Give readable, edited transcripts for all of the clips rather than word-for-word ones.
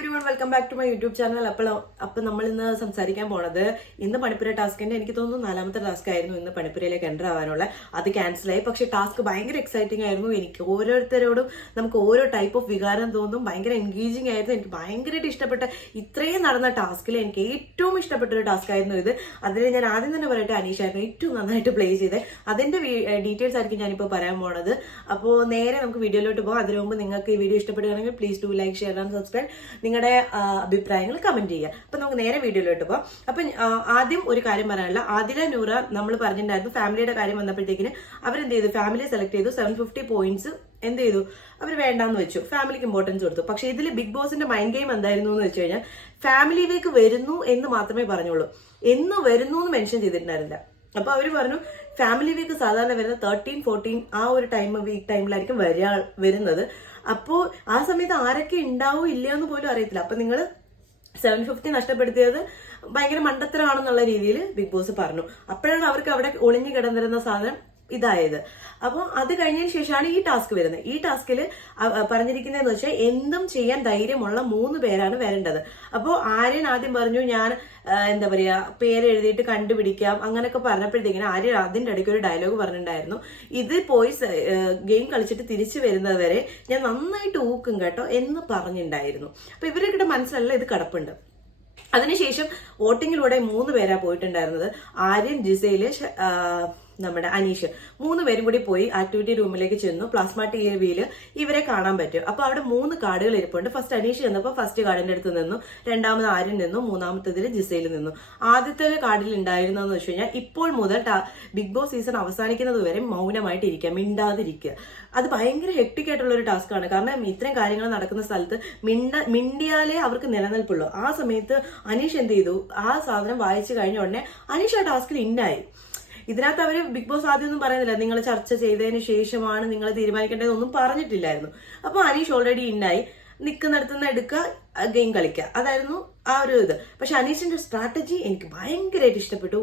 Everyone welcome back to my YouTube channel. അപ്പോൾ നമ്മൾ ഇന്ന് സംസാരിക്കാൻ പോണത് ഇന്ന് പണിപ്പുര ടാസ്കിന്റെ എനിക്ക് തോന്നുന്നു 4ാമത്തെ ടാസ്ക് ആയിരുന്നു ഇന്ന് പണിപ്പുരയിലേക്ക് എൻ്റർ ആവാനുള്ള. അത് ക്യാൻസലായി. പക്ഷെ ടാസ്ക് ഭയങ്കര എക്സൈറ്റിംഗ് ആയിരുന്നു. എനിക്ക് ഓരോരുത്തരോടും നമുക്ക് ഓരോ ടൈപ്പ് ഓഫ് വികാരം തോന്നും. ഭയങ്കര എൻഗേജിങ് ആയിരുന്നു. എനിക്ക് ഭയങ്കരമായിട്ട് ഇഷ്ടപ്പെട്ട ഇത്രയും നടന്ന ടാസ്കിൽ എനിക്ക് ഏറ്റവും ഇഷ്ടപ്പെട്ട ഒരു ടാസ്ക് ആയിരുന്നു ഇത്. അതിൽ ഞാൻ ആദ്യം തന്നെ പറയട്ടെ, അനീഷായിരുന്നു ഏറ്റവും നന്നായിട്ട് പ്ലേ ചെയ്ത്. അതിന്റെ ഡീറ്റെയിൽസ് ആയിരിക്കും ഞാനിപ്പോൾ പറയാൻ പോണത്. അപ്പോൾ നേരെ നമുക്ക് വീഡിയോയിലോട്ട് പോകാം. അതിനു മുമ്പ് നിങ്ങൾക്ക് ഈ വീഡിയോ ഇഷ്ടപ്പെടുകയാണെങ്കിൽ please do like, share and subscribe. നിങ്ങളുടെ അഭിപ്രായങ്ങൾ കമന്റ് ചെയ്യുക. അപ്പൊ നമുക്ക് നേരെ വീഡിയോയിലോട്ട് പോകാം. അപ്പൊ ആദ്യം ഒരു കാര്യം പറയാനുള്ള, ആദില നൂറ നമ്മൾ പറഞ്ഞിട്ടുണ്ടായിരുന്നു ഫാമിലിയുടെ കാര്യം വന്നപ്പോഴത്തേക്കിന് അവരെന്ത് ചെയ്തു, ഫാമിലി സെലക്ട് ചെയ്തു. 750 പോയിന്റ്സ് എന്ത് ചെയ്തു, അവർ വേണ്ടാന്ന് വെച്ചു, ഫാമിലിക്ക് ഇമ്പോർട്ടൻസ് കൊടുത്തു. പക്ഷെ ഇതിൽ ബിഗ് ബോസിന്റെ മൈൻഡ് ഗെയിം എന്തായിരുന്നു എന്ന് വെച്ച് കഴിഞ്ഞാൽ ഫാമിലിയിലേക്ക് വരുന്നു എന്ന് മാത്രമേ പറഞ്ഞുള്ളൂ, എന്ന് വരുന്നു എന്ന് മെൻഷൻ ചെയ്തിട്ടുണ്ടായിരുന്നില്ല. അപ്പൊ അവര് പറഞ്ഞു ഫാമിലി വീക്ക് സാധാരണ വരുന്നത് 13, 14 ആ ഒരു വീക്ക് ടൈമിലായിരിക്കും വരുന്നത്. അപ്പോ ആ സമയത്ത് ആരൊക്കെ ഉണ്ടാവും ഇല്ല എന്ന് പോലും അറിയത്തില്ല. അപ്പൊ നിങ്ങൾ 750 നഷ്ടപ്പെടുത്തിയത് ഭയങ്കര മണ്ടത്തരമാണെന്നുള്ള രീതിയിൽ ബിഗ് ബോസ് പറഞ്ഞു. അപ്പോഴാണ് അവർക്ക് അവിടെ ഒളിഞ്ഞു കിടന്നിരുന്ന സാധനം ഇതായത്. അപ്പോൾ അത് കഴിഞ്ഞതിന് ശേഷമാണ് ഈ ടാസ്ക് വരുന്നത്. ഈ ടാസ്കിൽ പറഞ്ഞിരിക്കുന്നതെന്ന് വെച്ചാൽ എന്തും ചെയ്യാൻ ധൈര്യമുള്ള 3 പേരാണ് വരേണ്ടത്. അപ്പോൾ ആര്യൻ ആദ്യം പറഞ്ഞു ഞാൻ എന്താ പറയാ പേര് എഴുതിയിട്ട് കണ്ടുപിടിക്കാം അങ്ങനെയൊക്കെ പറഞ്ഞപ്പോഴത്തേക്കിന് ആര്യൻ അതിന്റെ ഇടയ്ക്ക് ഒരു ഡയലോഗ് പറഞ്ഞിട്ടുണ്ടായിരുന്നു, ഇത് പോയി ഗെയിം കളിച്ചിട്ട് തിരിച്ചു വരുന്നത് വരെ ഞാൻ നന്നായിട്ട് ഊക്കും കേട്ടോ എന്ന് പറഞ്ഞിട്ടുണ്ടായിരുന്നു. അപ്പൊ ഇവരുടെ മനസ്സിലല്ല ഇത് കിടപ്പുണ്ട്. അതിനുശേഷം വോട്ടിങ്ങിലൂടെ 3 പേരാ പോയിട്ടുണ്ടായിരുന്നത്. ആര്യൻ, ജിസയില്, നമ്മുടെ അനീഷ് 3 പേരും കൂടി പോയി ആക്ടിവിറ്റി റൂമിലേക്ക് ചെന്നു. പ്ലാസ്മ ടിവിയിൽ ഇവരെ കാണാൻ പറ്റും. അപ്പൊ അവിടെ 3 കാർഡുകൾ ഇരിപ്പുണ്ട്. ഫസ്റ്റ് അനീഷ് ചെന്നപ്പോൾ ഫസ്റ്റ് കാർഡിന്റെ അടുത്ത് നിന്നു, രണ്ടാമത് ആര്യൻ നിന്നു, മൂന്നാമത്തേതിൽ ജിസയിൽ നിന്നു. ആദ്യത്തെ കാർഡിൽ ഉണ്ടായിരുന്നതെന്ന് വെച്ച് കഴിഞ്ഞാൽ ഇപ്പോൾ മുതൽ ബിഗ് ബോസ് സീസൺ അവസാനിക്കുന്നത് വരെ മൗനമായിട്ട് ഇരിക്കുക, മിണ്ടാതിരിക്കുക. അത് ഭയങ്കര ഹെക്ടിക് ആയിട്ടുള്ള ഒരു ടാസ്ക് ആണ്. കാരണം ഇത്രയും കാര്യങ്ങൾ നടക്കുന്ന സ്ഥലത്ത് മിണ്ടിയാലേ അവർക്ക് നിലനിൽപ്പുള്ളൂ. ആ സമയത്ത് അനീഷ് എന്ത് ചെയ്തു, ആ സാധനം വായിച്ചു കഴിഞ്ഞ ഉടനെ അനീഷ് ആ ടാസ്കിൽ ഇന്നായി. ഇതിനകത്ത് അവര് ബിഗ് ബോസ് ആദ്യമൊന്നും പറയുന്നില്ല, നിങ്ങൾ ചർച്ച ചെയ്തതിന് ശേഷമാണ് നിങ്ങൾ തീരുമാനിക്കേണ്ടതെന്നൊന്നും പറഞ്ഞിട്ടില്ലായിരുന്നു. അപ്പൊ അനീഷ് ഓൾറെഡി ഇന്നായി, നിൽക്കുന്നിടത്തുനിന്ന് എടുക്കുക, ഗെയിം കളിക്കുക, അതായിരുന്നു ആ ഒരു ഇത്. പക്ഷെ അനീഷിന്റെ സ്ട്രാറ്റജി എനിക്ക് ഭയങ്കരമായിട്ട് ഇഷ്ടപ്പെട്ടു.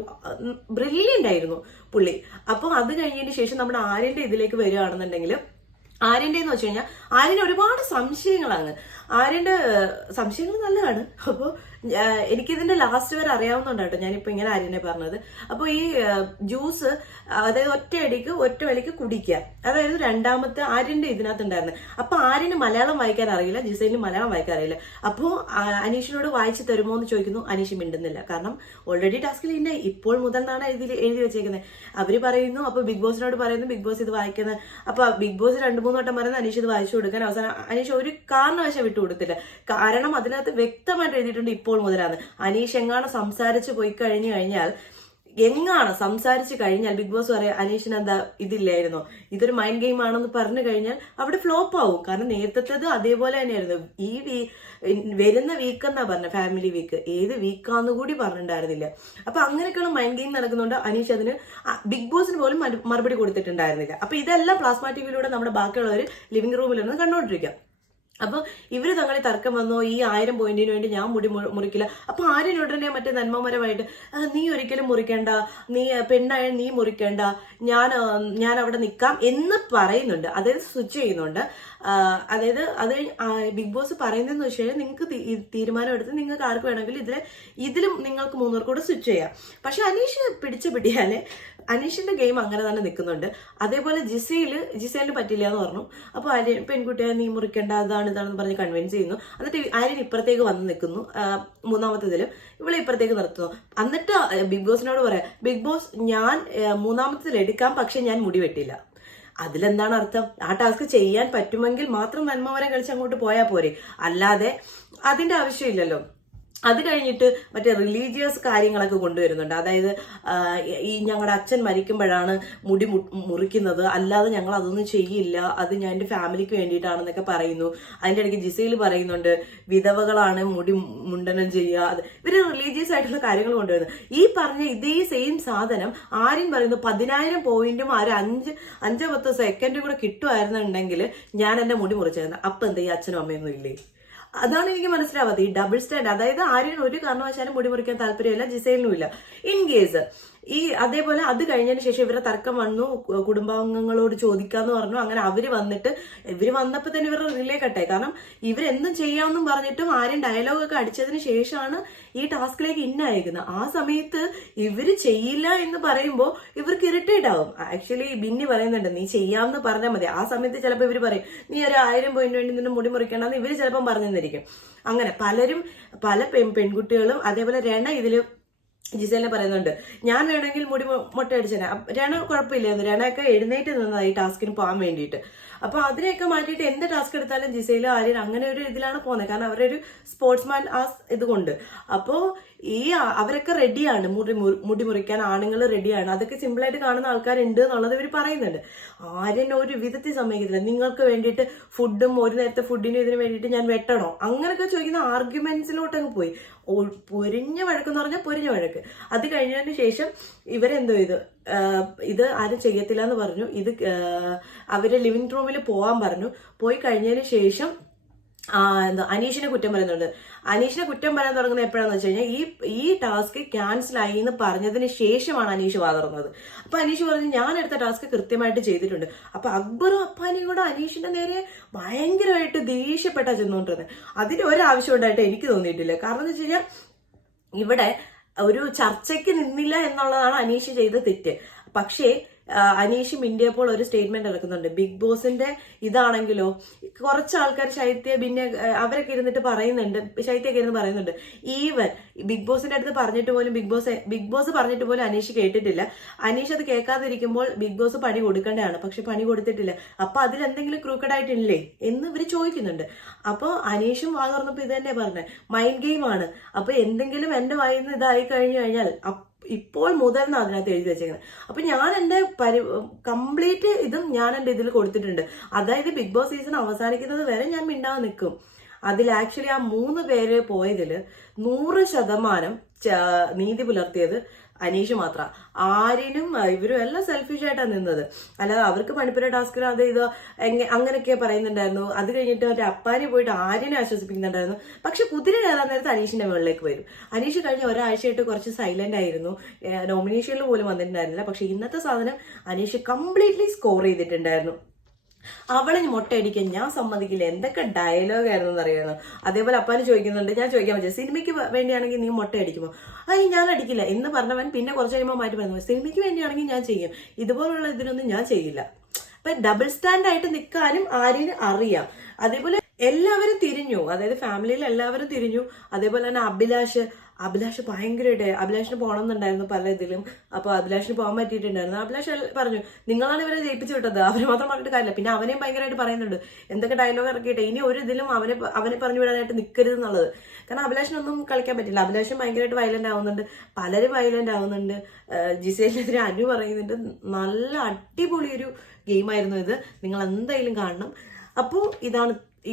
ബ്രില്യൻ്റ് ആയിരുന്നു പുള്ളി. അപ്പൊ അത് കഴിഞ്ഞതിന് ശേഷം നമ്മുടെ ആര്യന്റെ ഇതിലേക്ക് വരികയാണെന്നുണ്ടെങ്കിൽ, ആര്യന്റെ എന്ന് വെച്ച് കഴിഞ്ഞാൽ ആര്യന് ഒരുപാട് സംശയങ്ങളാണ്. ആര്യന്റെ സംശയങ്ങൾ നല്ലതാണ്. അപ്പോൾ എനിക്കിതിന്റെ ലാസ്റ്റ് വരെ അറിയാവുന്നുണ്ടാട്ടോ ഞാനിപ്പോ ഇങ്ങനെ ആര്യനെ പറഞ്ഞത്. അപ്പൊ ഈ ജ്യൂസ് അതായത് ഒറ്റ വലിക്ക് കുടിക്കുക, അതായത് രണ്ടാമത്തെ ആര്യന്റെ ഇതിനകത്ത് ഉണ്ടായിരുന്നത്. അപ്പൊ ആര്യന് മലയാളം വായിക്കാൻ അറിയില്ല, ജിസൈന് മലയാളം വായിക്കാൻ അറിയില്ല. അപ്പോ അനീഷിനോട് വായിച്ചു തരുമോ എന്ന് ചോദിക്കുന്നു. അനീഷ് മിണ്ടുന്നില്ല. കാരണം ഓൾറെഡി ടാസ്കിൽ ഇന്നെ ഇപ്പോൾ മുതൽ എന്നാണ് എഴുതി വെച്ചേക്കുന്നത്. അവര് പറയുന്നു, അപ്പൊ ബിഗ് ബോസിനോട് പറയുന്നു ബിഗ് ബോസ് ഇത് വായിക്കുന്നത്. അപ്പൊ ബിഗ് ബോസ് 2-3 വട്ടം പറയുന്നത് അനീഷ് ഇത് വായിച്ചു കൊടുക്കാൻ. അവസാനം അനീഷ് ഒരു കാരണവശം വിട്ടുകൊടുത്തില്ല. കാരണം അതിനകത്ത് വ്യക്തമായിട്ട് എഴുതിയിട്ടുണ്ട് ഇപ്പോൾ മുതലാണ്. അനീഷ് എങ്ങാണ് സംസാരിച്ച് പോയി കഴിഞ്ഞാൽ ബിഗ് ബോസ് പറയാം അനീഷിന് എന്താ ഇതില്ലായിരുന്നോ, ഇതൊരു മൈൻഡ് ഗെയിം ആണെന്ന് പറഞ്ഞു കഴിഞ്ഞാൽ അവിടെ ഫ്ലോപ്പ് ആവും. കാരണം നേരത്തേത് അതേപോലെ തന്നെയായിരുന്നു. വരുന്ന വീക്ക് എന്നാ പറഞ്ഞ ഫാമിലി വീക്ക്, ഏത് വീക്കാന്ന് കൂടി പറഞ്ഞിട്ടുണ്ടായിരുന്നില്ല. അപ്പൊ അങ്ങനെയൊക്കെയുള്ള മൈൻഡ് ഗെയിം നടക്കുന്നുണ്ട്. അനീഷ് അതിന് ബിഗ് ബോസിന് പോലും മറുപടി കൊടുത്തിട്ടുണ്ടായിരുന്നില്ല. അപ്പൊ ഇതെല്ലാം പ്ലാസ്മ ടിവിയിലൂടെ നമ്മുടെ ബാക്കിയുള്ളവർ ലിവിംഗ് റൂമിലിരുന്ന് കണ്ടോണ്ടിരിക്കാം. അപ്പൊ ഇവര് തങ്ങളിൽ തർക്കം വന്നോ, ഈ 1000 പോയിന്റിന് വേണ്ടി ഞാൻ മുടി മുറിക്കില്ല. അപ്പൊ ആര്യൻ ഉടനെ മറ്റേ നന്മമരമായിട്ട് നീ ഒരിക്കലും മുറിക്കേണ്ട, നീ പെണ്ണായ നീ മുറിക്കേണ്ട, ഞാൻ അവിടെ നിൽക്കാം എന്ന് പറയുന്നുണ്ട്. അതായത് സ്വിച്ച് ചെയ്യുന്നുണ്ട്. അതായത് അത് ബിഗ് ബോസ് പറയുന്നതെന്ന് വെച്ച് കഴിഞ്ഞാൽ നിങ്ങൾക്ക് തീരുമാനം എടുത്ത് നിങ്ങൾക്ക് ആർക്ക് വേണമെങ്കിൽ ഇതിലും നിങ്ങൾക്ക് 3 പേർക്ക് കൂടെ സ്വിച്ച് ചെയ്യാം. പക്ഷെ അനീഷ് പിടിയാല് അനീഷിന്റെ ഗെയിം അങ്ങനെ തന്നെ നിൽക്കുന്നുണ്ട്. അതേപോലെ ജിസയിലിന് പറ്റില്ല എന്ന് പറഞ്ഞു. അപ്പൊ ആര്യൻ പെൺകുട്ടിയെ നീ മുറിക്കേണ്ട, ഇതാണെന്ന് പറഞ്ഞ് കൺവിൻസ് ചെയ്യുന്നു. എന്നിട്ട് ആര്യൻ ഇപ്പുറത്തേക്ക് വന്ന് നിൽക്കുന്നു. 3ാമത്തേതിലും ഇവളെ ഇപ്പുറത്തേക്ക് നിർത്തുന്നു. എന്നിട്ട് ബിഗ് ബോസിനോട് പറയാം, ബിഗ് ബോസ് ഞാൻ 3ാമത്തേതിൽ എടുക്കാം, പക്ഷെ ഞാൻ മുടി വെട്ടില്ല. അതിലെന്താണ് അർത്ഥം? ആ ടാസ്ക് ചെയ്യാൻ പറ്റുമെങ്കിൽ മാത്രം നന്മവരം കളിച്ച് അങ്ങോട്ട് പോയാൽ പോരെ, അല്ലാതെ അതിന്റെ ആവശ്യമില്ലല്ലോ. അത് കഴിഞ്ഞിട്ട് മറ്റേ റിലീജിയസ് കാര്യങ്ങളൊക്കെ കൊണ്ടുവരുന്നുണ്ട്. അതായത് ഈ ഞങ്ങളുടെ അച്ഛൻ മരിക്കുമ്പോഴാണ് മുടി മുറിക്കുന്നത്, അല്ലാതെ ഞങ്ങൾ അതൊന്നും ചെയ്യില്ല, അത് ഞാൻ എൻ്റെ ഫാമിലിക്ക് വേണ്ടിയിട്ടാണെന്നൊക്കെ പറയുന്നു. അതിൻ്റെ ഇടയ്ക്ക് ജിസയിൽ പറയുന്നുണ്ട് വിധവകളാണ് മുടി മുണ്ടനം ചെയ്യുക. ഇവര് റിലീജിയസ് ആയിട്ടുള്ള കാര്യങ്ങൾ കൊണ്ടുവരുന്നു. ഈ പറഞ്ഞ ഇതേ സെയിം സാധനം ആര്യൻ പറയുന്നു 10,000 പോയിന്റും 5-10 സെക്കൻഡും കൂടെ കിട്ടുമായിരുന്നുണ്ടെങ്കിൽ ഞാൻ എൻ്റെ മുടി മുറിച്ചായിരുന്നു. അപ്പൊ എന്താ ഈ അച്ഛനും അമ്മയൊന്നും ഇല്ലേ? അതാണ് എനിക്ക് മനസ്സിലാവാത്തത്, ഈ ഡബിൾ സ്റ്റാൻഡ്. അതായത് ആര്യൻ ഒരു കാരണവശാലും മുടി മുറിക്കാൻ താല്പര്യമില്ല, ജിസൈലിനും ഇല്ല. ഇൻ കേസ് അതേപോലെ അത് കഴിഞ്ഞതിന് ശേഷം ഇവരെ തർക്കം വന്നു, കുടുംബാംഗങ്ങളോട് ചോദിക്കാന്ന് പറഞ്ഞു. അങ്ങനെ ഇവര് വന്നപ്പോ തന്നെ ഇവരുടെ റിലേ കട്ടായി. കാരണം ഇവരെന്തും ചെയ്യാമെന്നും പറഞ്ഞിട്ടും ആരും ഡയലോഗൊക്കെ അടിച്ചതിന് ശേഷമാണ് ഈ ടാസ്കിലേക്ക് അയക്കുന്നത്. ആ സമയത്ത് ഇവര് ചെയ്യില്ല എന്ന് പറയുമ്പോൾ ഇവർക്ക് ഇറിറ്റേറ്റ് ആവും. ആക്ച്വലി ബിന്നി പറയുന്നുണ്ട്, നീ ചെയ്യാമെന്ന് പറഞ്ഞാൽ മതി. ആ സമയത്ത് ചിലപ്പോൾ ഇവര് പറയും, നീ ഒരു 1000 പോയിന്റ് വേണ്ടി നിന്റെ മുടി മുറിക്കണ്ടെന്ന് ഇവര് ചിലപ്പം പറഞ്ഞു തന്നിരിക്കും. അങ്ങനെ പല പെൺകുട്ടികളും, അതേപോലെ രണ ഇതില് ജിസേലിനെ പറയുന്നുണ്ട്, ഞാൻ വേണമെങ്കിൽ മുടി മൊട്ട അടിച്ചേനെ. രണ കുഴപ്പമില്ലായിരുന്നു, രണയൊക്കെ എഴുന്നേറ്റ് നിന്നതാണ് ഈ ടാസ്കിന് പോകാൻ വേണ്ടിയിട്ട്. അപ്പൊ അതിനെയൊക്കെ മാറ്റിയിട്ട് എന്ത് ടാസ്ക് എടുത്താലും ജിസേലും ആര്യൻ അങ്ങനെ ഒരു ഇതിലാണ് പോകുന്നത്. കാരണം അവരൊരു സ്പോർട്സ്മാൻ ആ ഇതുകൊണ്ട്. അപ്പോ അവരൊക്കെ റെഡിയാണ്, മുടി മുറിക്കാൻ ആണുങ്ങൾ റെഡിയാണ്. അതൊക്കെ സിമ്പിളായിട്ട് കാണുന്ന ആൾക്കാരുണ്ട് എന്നുള്ളത് ഇവർ പറയുന്നുണ്ട്. ആര്യൻ ഒരു വിധത്തിൽ സമ്മതിക്കത്തില്ല. നിങ്ങൾക്ക് വേണ്ടിയിട്ട് ഫുഡും ഒരു നേരത്തെ ഫുഡിനും ഇതിന് വേണ്ടിയിട്ട് ഞാൻ വെട്ടണോ, അങ്ങനെയൊക്കെ ചോദിക്കുന്ന ആർഗ്യുമെന്റ്സിലോട്ടങ്ങ് പോയി. പൊരിഞ്ഞ വഴക്കെന്ന് പറഞ്ഞാൽ പൊരിഞ്ഞ വഴക്ക്. അത് കഴിഞ്ഞതിന് ശേഷം ഇവരെന്തോ ഇത് ആരും ചെയ്യത്തില്ല എന്ന് പറഞ്ഞു. അവര് ലിവിംഗ് റൂമിൽ പോകാൻ പറഞ്ഞു. പോയി കഴിഞ്ഞതിന് ശേഷം അനീഷിനെ കുറ്റം പറയുന്നുണ്ട്. അനീഷിനെ കുറ്റം പറയാൻ തുടങ്ങുന്നത് എപ്പോഴാന്ന് വെച്ച് കഴിഞ്ഞാൽ ഈ ടാസ്ക് ക്യാൻസൽ ആയി എന്ന് പറഞ്ഞതിന് ശേഷമാണ് അനീഷ് വാതുറന്നത്. അപ്പൊ അനീഷ് പറഞ്ഞു, ഞാൻ എടുത്ത ടാസ്ക് കൃത്യമായിട്ട് ചെയ്തിട്ടുണ്ട്. അപ്പൊ അക്ബറും അപ്പാനിയും കൂടെ അനീഷിന്റെ നേരെ ഭയങ്കരമായിട്ട് ദേഷ്യപ്പെട്ടാ ചെന്നുകൊണ്ടിരുന്നത്. അതിന് ഒരാവശ്യം ഉണ്ടായിട്ട് എനിക്ക് തോന്നിയിട്ടില്ല. കാരണം എന്ന് വെച്ച് കഴിഞ്ഞാൽ ഇവിടെ ഒരു ചർച്ചയ്ക്ക് നിന്നില്ല എന്നുള്ളതാണ് അനീഷ് ചെയ്ത തെറ്റ്. പക്ഷേ അനീഷ് മിണ്ടിയപ്പോൾ ഒരു സ്റ്റേറ്റ്മെന്റ് ഇറക്കുന്നുണ്ട്. ബിഗ് ബോസിന്റെ ഇതാണെങ്കിലോ കുറച്ച് ആൾക്കാർ ശൈത്യ പിന്നെ അവരൊക്കെ ഇരുന്നിട്ട് പറയുന്നുണ്ട്, ശൈത്യൊക്കെ ഇരുന്ന് പറയുന്നുണ്ട്, ഈവൻ ബിഗ് ബോസിന്റെ അടുത്ത് പറഞ്ഞിട്ട് പോലും ബിഗ് ബോസ് പറഞ്ഞിട്ട് പോലും അനീഷ് കേട്ടിട്ടില്ല. അനീഷ് അത് കേൾക്കാതിരിക്കുമ്പോൾ ബിഗ് ബോസ് പണി കൊടുക്കേണ്ടതാണ്, പക്ഷെ പണി കൊടുത്തിട്ടില്ല. അപ്പൊ അതിലെന്തെങ്കിലും ക്രൂക്കഡായിട്ടില്ലേ എന്ന് ഇവര് ചോദിക്കുന്നുണ്ട്. അപ്പോൾ അനീഷും വാ തുറന്നപ്പോ ഇത് തന്നെ പറഞ്ഞത്, മൈൻഡ് ഗെയിം ആണ്. അപ്പൊ എന്തെങ്കിലും എന്റെ വായിൽ നിന്ന് ഇതായി കഴിഞ്ഞു കഴിഞ്ഞാൽ ഇപ്പോൾ മുതൽ എന്ന് അതിനകത്ത് എഴുതി വെച്ചേക്കുന്നത്. അപ്പൊ ഞാൻ എന്റെ കംപ്ലീറ്റ് ഇതും ഞാൻ എന്റെ ഇതിൽ കൊടുത്തിട്ടുണ്ട്. അതായത് ബിഗ് ബോസ് സീസൺ അവസാനിക്കുന്നത് വരെ ഞാൻ മിണ്ടാതെ നിൽക്കും. അതിൽ ആക്ച്വലി ആ 3 പേര് പോയതിൽ 100% നീതി പുലർത്തിയത് അനീഷ് മാത്ര. ആര്യനും ഇവരും എല്ലാം സെൽഫിഷ് ആയിട്ടാണ് നിന്നത്. അല്ലാതെ അവർക്ക് മണിപ്പൂര ടാസ്കിൽ അത് അങ്ങനെയൊക്കെ പറയുന്നുണ്ടായിരുന്നു. അത് കഴിഞ്ഞിട്ട് മറ്റേ അപ്പാനി പോയിട്ട് ആര്യനെ ആശ്വസിപ്പിക്കുന്നുണ്ടായിരുന്നു. പക്ഷെ കുതിര കയറാൻ നേരത്ത് അനീഷിന്റെ മുകളിലേക്ക് വരും. അനീഷ് കഴിഞ്ഞ ഒരാഴ്ചയായിട്ട് കുറച്ച് സൈലന്റ് ആയിരുന്നു, നോമിനേഷനിൽ പോലും വന്നിട്ടുണ്ടായിരുന്നില്ല. പക്ഷെ ഇന്നത്തെ സാധനം അനീഷ് കംപ്ലീറ്റ്ലി സ്കോർ ചെയ്തിട്ടുണ്ടായിരുന്നു. അവളെ മൊട്ടയടിക്കാൻ ഞാൻ സമ്മതിക്കില്ല. എന്തൊക്കെ ഡയലോഗായിരുന്നു എന്നറിയാമോ? അതേപോലെ അപ്പാന് ചോദിക്കുന്നുണ്ട്, ഞാൻ ചോദിക്കാൻ പറ്റും, സിനിമയ്ക്ക് വേണ്ടിയാണെങ്കിൽ നീ മൊട്ടയടിക്കുമോ? ഞാൻ അടിക്കില്ല എന്ന് പറഞ്ഞവൻ പിന്നെ കുറച്ച് കഴിയുമ്പോൾ മാറ്റി പറഞ്ഞു, സിനിമയ്ക്ക് വേണ്ടിയാണെങ്കിൽ ഞാൻ ചെയ്യും, ഇതുപോലുള്ള ഇതിനൊന്നും ഞാൻ ചെയ്യില്ല. അപ്പൊ ഡബിൾ സ്റ്റാൻഡ് ആയിട്ട് നിൽക്കാനും ആര്യന് അറിയാം. അതേപോലെ എല്ലാവരും തിരിഞ്ഞു, അതായത് ഫാമിലിയിൽ എല്ലാവരും തിരിഞ്ഞു. അതേപോലെ തന്നെ അഭിലാഷ് ഭയങ്കരമായിട്ട്, അഭിലാഷിന് പോകണം എന്നുണ്ടായിരുന്നു പല ഇതിലും. അപ്പൊ അഭിലാഷിന് പോകാൻ പറ്റിയിട്ടുണ്ടായിരുന്നു. അഭിലാഷ് പറഞ്ഞു, നിങ്ങളാണ് ഇവരെ ജയിപ്പിച്ചു വിട്ടത്, അവര് മാത്രം പറഞ്ഞിട്ട് കാര്യമില്ല. പിന്നെ അവനെയും ഭയങ്കരമായിട്ട് പറയുന്നുണ്ട്, എന്തൊക്കെ ഡയലോഗ് ഇറക്കിയിട്ട് ഇനി ഒരു ഇതിലും അവനെ പറഞ്ഞു വിടാനായിട്ട് നിൽക്കരുത് എന്നുള്ളത്. കാരണം അഭിലാഷിനൊന്നും കളിക്കാൻ പറ്റില്ല. അഭിലാഷും ഭയങ്കരമായിട്ട് വയലന്റ് ആവുന്നുണ്ട്, പലരും വയലന്റ് ആവുന്നുണ്ട്. ജിസേലിനെതിരെ അനു പറയുന്നുണ്ട്. നല്ല അടിപൊളി ഒരു ഗെയിമായിരുന്നു ഇത്, നിങ്ങൾ എന്തായാലും കാണണം. അപ്പോൾ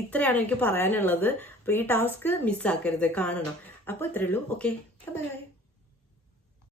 ഇത്രയാണ് എനിക്ക് പറയാനുള്ളത്. അപ്പോൾ ഈ ടാസ്ക് മിസ്സാക്കരുത്, കാണണം. അപ്പോൾ ഇത്രയേ ഉള്ളൂ. Okay, by.